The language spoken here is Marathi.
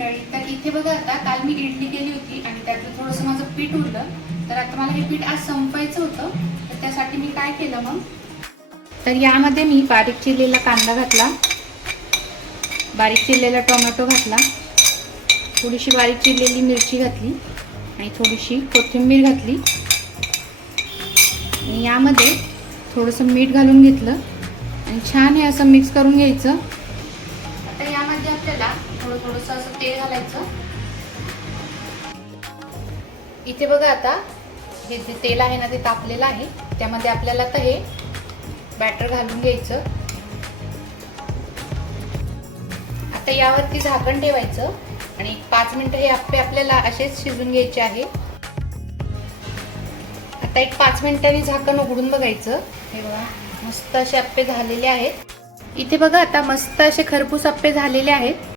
मंडळी, तर इथे बघा आता काल मी इडली केली होती आणि त्यातलं थोडंसं माझं पीठ उरलं. तर आता मला हे पीठ आज संपवायचं होतं. तर त्यासाठी मी काय केलं मग, तर यामध्ये मी बारीक चिरलेला कांदा घातला, बारीक चिरलेला टोमॅटो घातला, थोडीशी बारीक चिरलेली मिरची घातली आणि थोडीशी कोथिंबीर घातली आणि यामध्ये थोडंसं मीठ घालून घेतलं आणि छान हे असं मिक्स करून घ्यायचं. आता यामध्ये आपल्याला थोडंसं असं तेल घालायचं. इथे बघा आता हे जे तेल आहे ना ते तापलेलं आहे. त्यामध्ये आपल्याला आता हे बॅटर घालून घ्यायचं. आता यावरती झाकण ठेवायचं आणि 5 मिनिटं हे आप्पे आपल्याला असेच शिजून घ्यायचे आहे. आता एक 5 मिनिटांनी झाकण उघडून बघायचं. हे बघा मस्त असे आप्पे झालेले आहेत. इथे बघा आता मस्त असे खरपूस आप्पे झालेले आहेत.